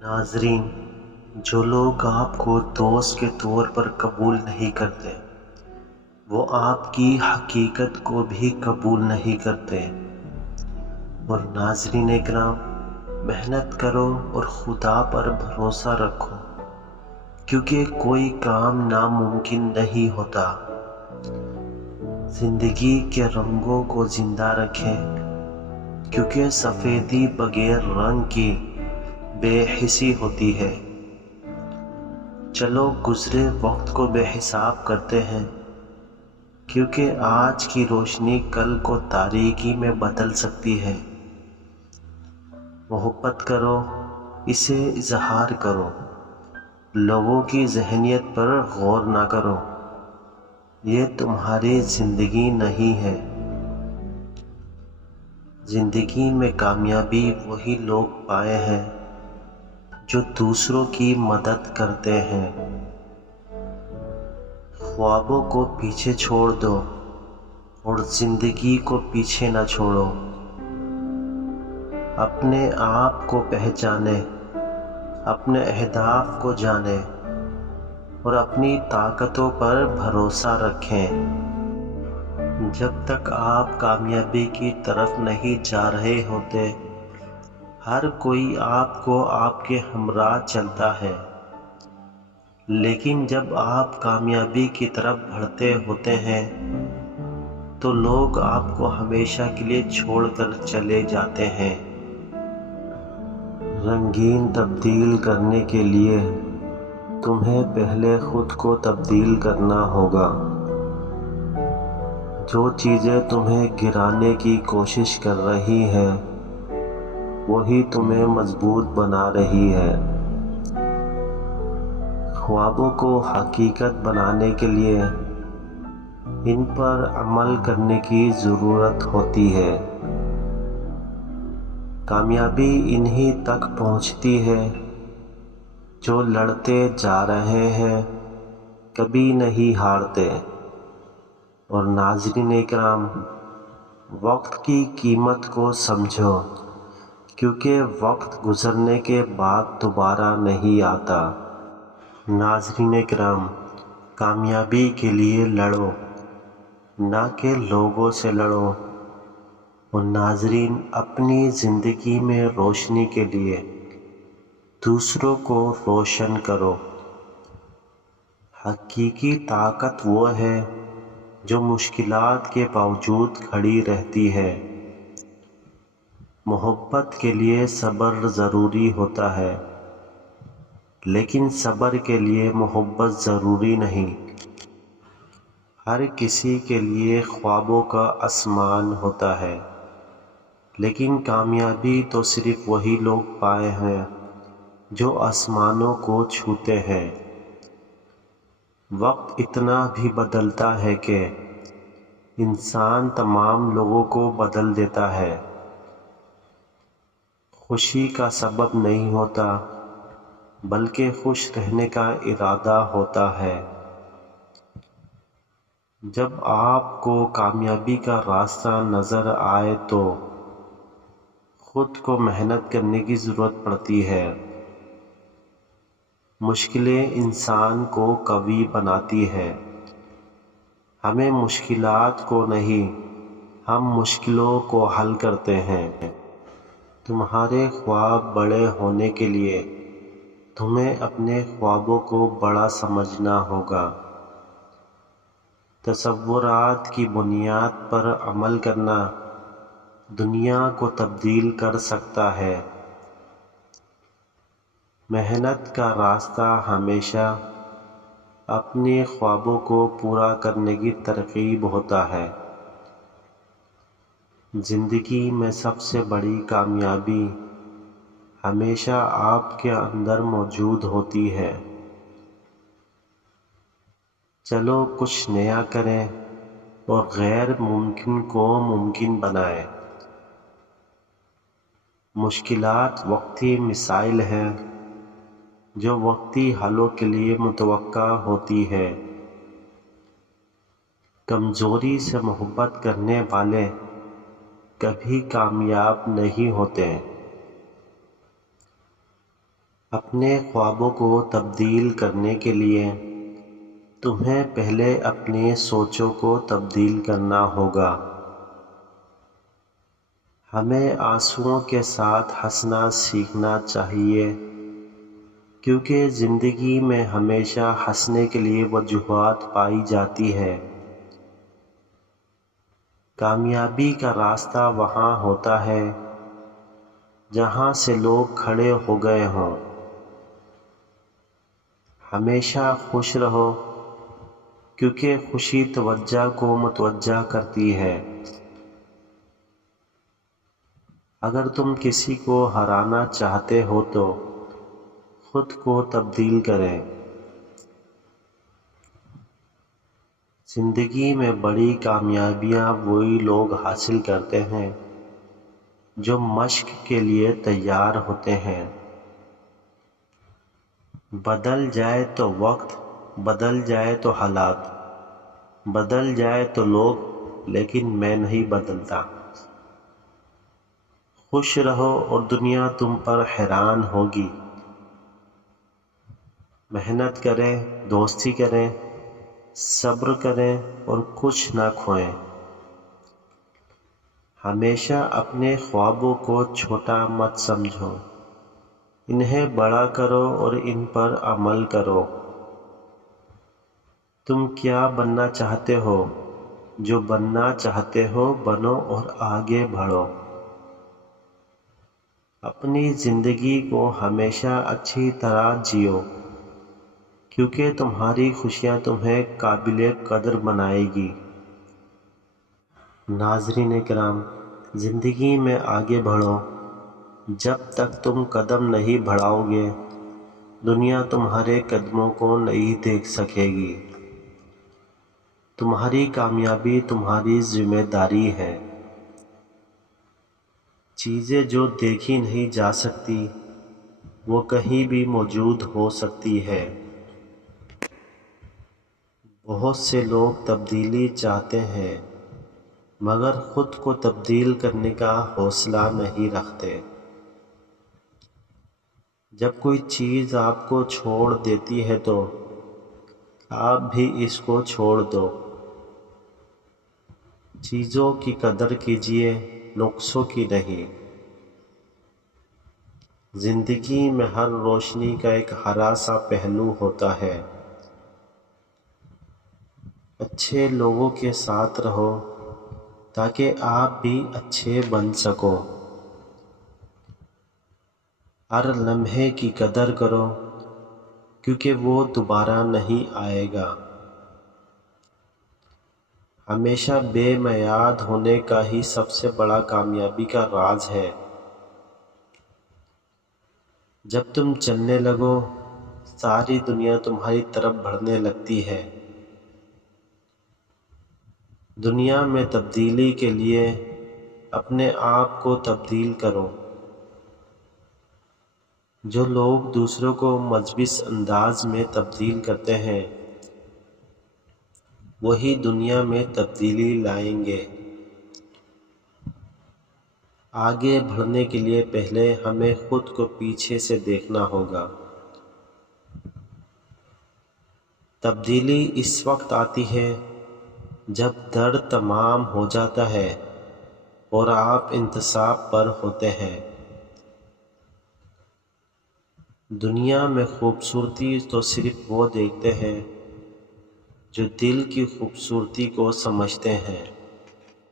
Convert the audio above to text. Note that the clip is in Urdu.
ناظرین، جو لوگ آپ کو دوست کے طور پر قبول نہیں کرتے وہ آپ کی حقیقت کو بھی قبول نہیں کرتے۔ اور ناظرین اکرام، محنت کرو اور خدا پر بھروسہ رکھو، کیونکہ کوئی کام ناممکن نہیں ہوتا۔ زندگی کے رنگوں کو زندہ رکھیں، کیونکہ سفیدی بغیر رنگ کی بے حسی ہوتی ہے۔ چلو گزرے وقت کو بے حساب کرتے ہیں، کیونکہ آج کی روشنی کل کو تاریکی میں بدل سکتی ہے۔ محبت کرو، اسے اظہار کرو، لوگوں کی ذہنیت پر غور نہ کرو، یہ تمہاری زندگی نہیں ہے۔ زندگی میں کامیابی وہی لوگ پائے ہیں جو دوسروں کی مدد کرتے ہیں۔ خوابوں کو پیچھے چھوڑ دو اور زندگی کو پیچھے نہ چھوڑو۔ اپنے آپ کو پہچانیں، اپنے اہداف کو جانیں اور اپنی طاقتوں پر بھروسہ رکھیں۔ جب تک آپ کامیابی کی طرف نہیں جا رہے ہوتے، ہر کوئی آپ کو آپ کے ہمراہ چلتا ہے، لیکن جب آپ کامیابی کی طرف بڑھتے ہوتے ہیں تو لوگ آپ کو ہمیشہ کے لیے چھوڑ کر چلے جاتے ہیں۔ رنگین تبدیل کرنے کے لیے تمہیں پہلے خود کو تبدیل کرنا ہوگا۔ جو چیزیں تمہیں گرانے کی کوشش کر رہی ہیں وہی تمہیں مضبوط بنا رہی ہے۔ خوابوں کو حقیقت بنانے کے لیے ان پر عمل کرنے کی ضرورت ہوتی ہے۔ کامیابی انہی تک پہنچتی ہے جو لڑتے جا رہے ہیں، کبھی نہیں ہارتے۔ اور ناظرین اکرام، وقت کی قیمت کو سمجھو، کیونکہ وقت گزرنے کے بعد دوبارہ نہیں آتا۔ ناظرین اکرام، کامیابی کے لیے لڑو، نہ کہ لوگوں سے لڑو۔ اور ناظرین، اپنی زندگی میں روشنی کے لیے دوسروں کو روشن کرو۔ حقیقی طاقت وہ ہے جو مشکلات کے باوجود کھڑی رہتی ہے۔ محبت کے لیے صبر ضروری ہوتا ہے، لیکن صبر کے لیے محبت ضروری نہیں۔ ہر کسی کے لیے خوابوں کا آسمان ہوتا ہے، لیکن کامیابی تو صرف وہی لوگ پائے ہیں جو آسمانوں کو چھوتے ہیں۔ وقت اتنا بھی بدلتا ہے کہ انسان تمام لوگوں کو بدل دیتا ہے۔ خوشی کا سبب نہیں ہوتا، بلکہ خوش رہنے کا ارادہ ہوتا ہے۔ جب آپ کو کامیابی کا راستہ نظر آئے تو خود کو محنت کرنے کی ضرورت پڑتی ہے۔ مشکلیں انسان کو قوی بناتی ہے۔ ہمیں مشکلات کو نہیں، ہم مشکلوں کو حل کرتے ہیں۔ تمہارے خواب بڑے ہونے کے لیے تمہیں اپنے خوابوں کو بڑا سمجھنا ہوگا۔ تصورات کی بنیاد پر عمل کرنا دنیا کو تبدیل کر سکتا ہے۔ محنت کا راستہ ہمیشہ اپنے خوابوں کو پورا کرنے کی ترغیب ہوتا ہے۔ زندگی میں سب سے بڑی کامیابی ہمیشہ آپ کے اندر موجود ہوتی ہے۔ چلو کچھ نیا کریں اور غیر ممکن کو ممکن بنائیں۔ مشکلات وقتی مسائل ہیں جو وقتی حلوں کے لیے متوقع ہوتی ہے۔ کمزوری سے محبت کرنے والے کبھی کامیاب نہیں ہوتے۔ اپنے خوابوں کو تبدیل کرنے کے لیے تمہیں پہلے اپنی سوچوں کو تبدیل کرنا ہوگا۔ ہمیں آنسوؤں کے ساتھ ہنسنا سیکھنا چاہیے، کیونکہ زندگی میں ہمیشہ ہنسنے کے لیے وجوہات پائی جاتی ہے۔ کامیابی کا راستہ وہاں ہوتا ہے جہاں سے لوگ کھڑے ہو گئے ہوں۔ ہمیشہ خوش رہو، کیونکہ خوشی توجہ کو متوجہ کرتی ہے۔ اگر تم کسی کو ہرانا چاہتے ہو تو خود کو تبدیل کریں۔ زندگی میں بڑی کامیابیاں وہی لوگ حاصل کرتے ہیں جو مشق کے لیے تیار ہوتے ہیں۔ بدل جائے تو وقت، بدل جائے تو حالات، بدل جائے تو لوگ، لیکن میں نہیں بدلتا۔ خوش رہو اور دنیا تم پر حیران ہوگی۔ محنت کریں، دوستی کریں، صبر کریں اور کچھ نہ کھوئیں۔ ہمیشہ اپنے خوابوں کو چھوٹا مت سمجھو، انہیں بڑا کرو اور ان پر عمل کرو۔ تم کیا بننا چاہتے ہو؟ جو بننا چاہتے ہو بنو اور آگے بڑھو۔ اپنی زندگی کو ہمیشہ اچھی طرح جیو، کیونکہ تمہاری خوشیاں تمہیں قابل قدر بنائے گی۔ ناظرین کرام، زندگی میں آگے بڑھو۔ جب تک تم قدم نہیں بڑھاؤ گے، دنیا تمہارے قدموں کو نہیں دیکھ سکے گی۔ تمہاری کامیابی تمہاری ذمہ داری ہے۔ چیزیں جو دیکھی نہیں جا سکتی وہ کہیں بھی موجود ہو سکتی ہے۔ بہت سے لوگ تبدیلی چاہتے ہیں مگر خود کو تبدیل کرنے کا حوصلہ نہیں رکھتے۔ جب کوئی چیز آپ کو چھوڑ دیتی ہے تو آپ بھی اس کو چھوڑ دو۔ چیزوں کی قدر کیجیے، نقصوں کی نہیں۔ زندگی میں ہر روشنی کا ایک ہرا سا پہلو ہوتا ہے۔ اچھے لوگوں کے ساتھ رہو تاکہ آپ بھی اچھے بن سکو۔ ہر لمحے کی قدر کرو، کیونکہ وہ دوبارہ نہیں آئے گا۔ ہمیشہ بے میاد ہونے کا ہی سب سے بڑا کامیابی کا راز ہے۔ جب تم چلنے لگو، ساری دنیا تمہاری طرف بڑھنے لگتی ہے۔ دنیا میں تبدیلی کے لیے اپنے آپ کو تبدیل کرو۔ جو لوگ دوسروں کو مثبت انداز میں تبدیل کرتے ہیں وہی دنیا میں تبدیلی لائیں گے۔ آگے بڑھنے کے لیے پہلے ہمیں خود کو پیچھے سے دیکھنا ہوگا۔ تبدیلی اس وقت آتی ہے جب درد تمام ہو جاتا ہے اور آپ انتصاب پر ہوتے ہیں۔ دنیا میں خوبصورتی تو صرف وہ دیکھتے ہیں جو دل کی خوبصورتی کو سمجھتے ہیں۔